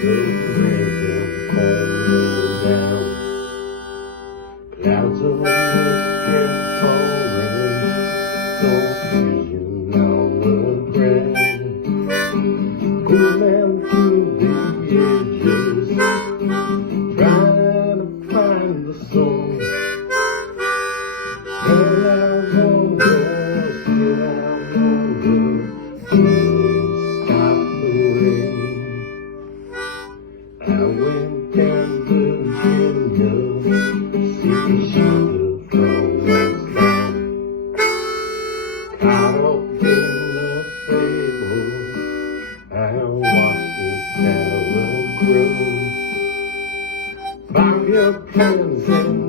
The rhythm calling down. Clouds of mist kept pouring, so freezing on the ground. Cool man through the edges, trying to find the sun. And I wonder, still I wonder, please stop the rain. I went down to Virginia, seeking shelter from what's down. Caught up in the fable, I watched the tower grow. Found your plans and